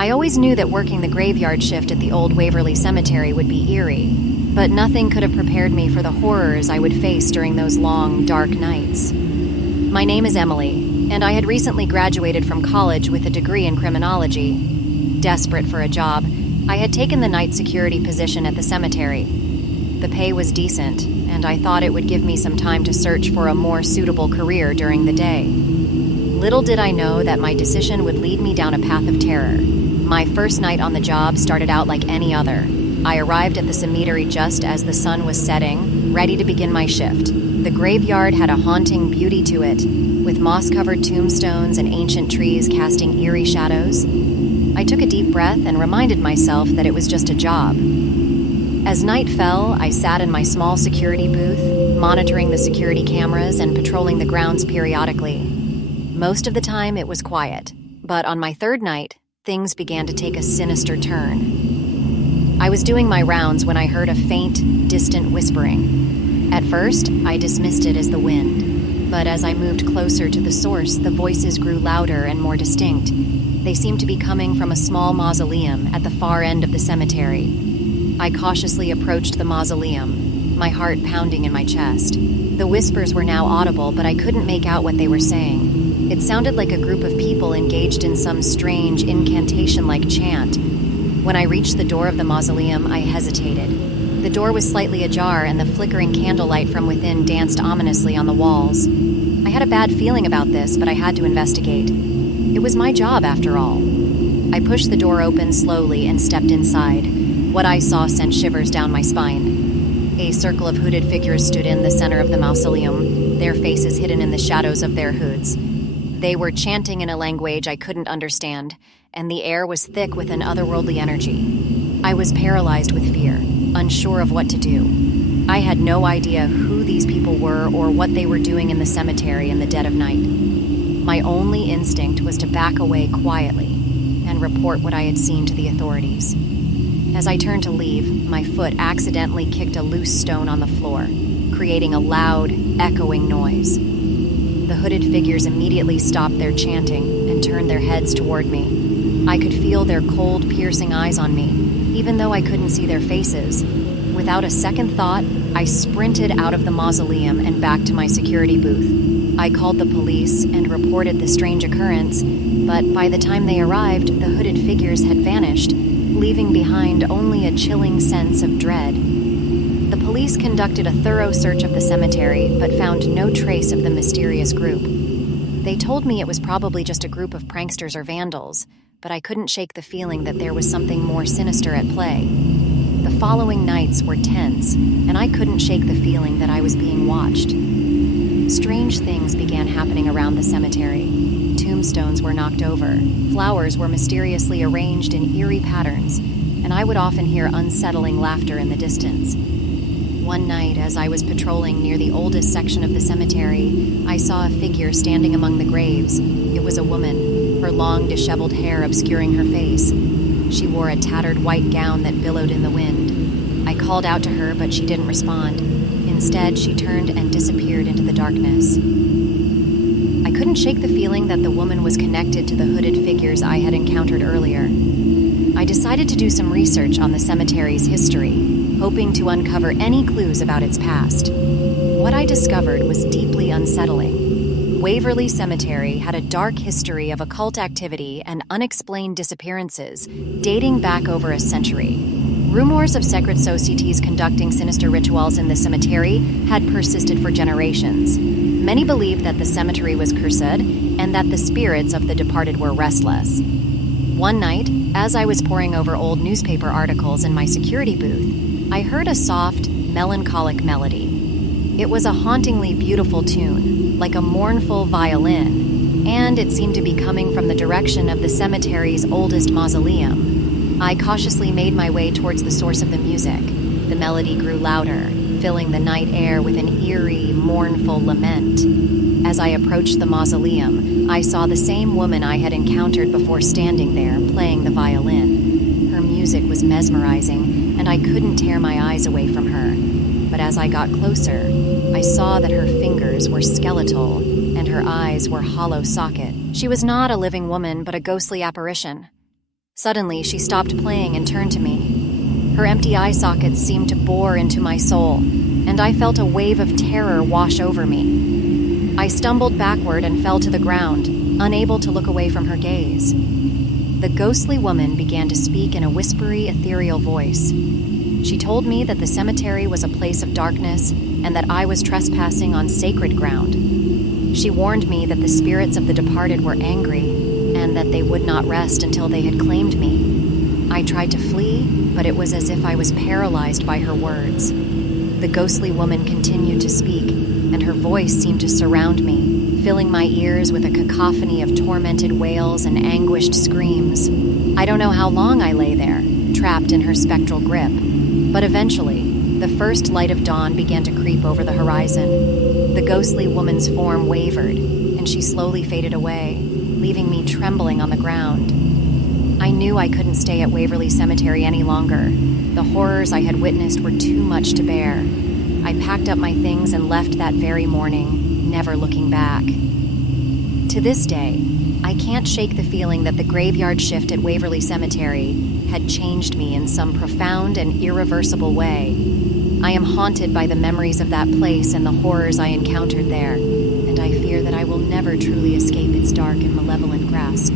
I always knew that working the graveyard shift at the old Waverly Cemetery would be eerie, but nothing could have prepared me for the horrors I would face during those long, dark nights. My name is Emily, and I had recently graduated from college with a degree in criminology. Desperate for a job, I had taken the night security position at the cemetery. The pay was decent, and I thought it would give me some time to search for a more suitable career during the day. Little did I know that my decision would lead me down a path of terror. My first night on the job started out like any other. I arrived at the cemetery just as the sun was setting, ready to begin my shift. The graveyard had a haunting beauty to it, with moss-covered tombstones and ancient trees casting eerie shadows. I took a deep breath and reminded myself that it was just a job. As night fell, I sat in my small security booth, monitoring the security cameras and patrolling the grounds periodically. Most of the time, it was quiet, but on my third night, things began to take a sinister turn. I was doing my rounds when I heard a faint, distant whispering. At first, I dismissed it as the wind, but as I moved closer to the source, the voices grew louder and more distinct. They seemed to be coming from a small mausoleum at the far end of the cemetery. I cautiously approached the mausoleum, my heart pounding in my chest. The whispers were now audible, but I couldn't make out what they were saying. It sounded like a group of people engaged in some strange incantation-like chant. When I reached the door of the mausoleum, I hesitated. The door was slightly ajar, and the flickering candlelight from within danced ominously on the walls. I had a bad feeling about this, but I had to investigate. It was my job, after all. I pushed the door open slowly and stepped inside. What I saw sent shivers down my spine. A circle of hooded figures stood in the center of the mausoleum, their faces hidden in the shadows of their hoods. They were chanting in a language I couldn't understand, and the air was thick with an otherworldly energy. I was paralyzed with fear, unsure of what to do. I had no idea who these people were or what they were doing in the cemetery in the dead of night. My only instinct was to back away quietly and report what I had seen to the authorities. As I turned to leave, my foot accidentally kicked a loose stone on the floor, creating a loud, echoing noise. The hooded figures immediately stopped their chanting and turned their heads toward me. I could feel their cold, piercing eyes on me, even though I couldn't see their faces. Without a second thought, I sprinted out of the mausoleum and back to my security booth. I called the police and reported the strange occurrence, but by the time they arrived, the hooded figures had vanished, leaving behind only a chilling sense of dread. The police conducted a thorough search of the cemetery, but found no trace of the mysterious group. They told me it was probably just a group of pranksters or vandals, but I couldn't shake the feeling that there was something more sinister at play. The following nights were tense, and I couldn't shake the feeling that I was being watched. Strange things began happening around the cemetery. Tombstones were knocked over, flowers were mysteriously arranged in eerie patterns, and I would often hear unsettling laughter in the distance. One night, as I was patrolling near the oldest section of the cemetery, I saw a figure standing among the graves. It was a woman, her long, disheveled hair obscuring her face. She wore a tattered white gown that billowed in the wind. I called out to her, but she didn't respond. Instead, she turned and disappeared into the darkness. I couldn't shake the feeling that the woman was connected to the hooded figures I had encountered earlier. I decided to do some research on the cemetery's history, hoping to uncover any clues about its past. What I discovered was deeply unsettling. Waverly Cemetery had a dark history of occult activity and unexplained disappearances, dating back over a century. Rumors of secret societies conducting sinister rituals in the cemetery had persisted for generations. Many believed that the cemetery was cursed and that the spirits of the departed were restless. One night, as I was poring over old newspaper articles in my security booth, I heard a soft, melancholic melody. It was a hauntingly beautiful tune, like a mournful violin, and it seemed to be coming from the direction of the cemetery's oldest mausoleum. I cautiously made my way towards the source of the music. The melody grew louder, filling the night air with an eerie, mournful lament. As I approached the mausoleum, I saw the same woman I had encountered before standing there, playing the violin. Her music was mesmerizing, and I couldn't tear my eyes away from her. But as I got closer, I saw that her fingers were skeletal, and her eyes were hollow socket. She was not a living woman, but a ghostly apparition. Suddenly, she stopped playing and turned to me. Her empty eye sockets seemed to bore into my soul, and I felt a wave of terror wash over me. I stumbled backward and fell to the ground, unable to look away from her gaze. The ghostly woman began to speak in a whispery, ethereal voice. She told me that the cemetery was a place of darkness and that I was trespassing on sacred ground. She warned me that the spirits of the departed were angry and that they would not rest until they had claimed me. I tried to flee, but it was as if I was paralyzed by her words. The ghostly woman continued to speak, and her voice seemed to surround me, filling my ears with a cacophony of tormented wails and anguished screams. I don't know how long I lay there, trapped in her spectral grip, but eventually, the first light of dawn began to creep over the horizon. The ghostly woman's form wavered, and she slowly faded away, leaving me trembling on the ground. I knew I couldn't stay at Waverly Cemetery any longer. The horrors I had witnessed were too much to bear. I packed up my things and left that very morning, never looking back. To this day, I can't shake the feeling that the graveyard shift at Waverly Cemetery had changed me in some profound and irreversible way. I am haunted by the memories of that place and the horrors I encountered there, and I fear that I will never truly escape its dark and malevolent grasp.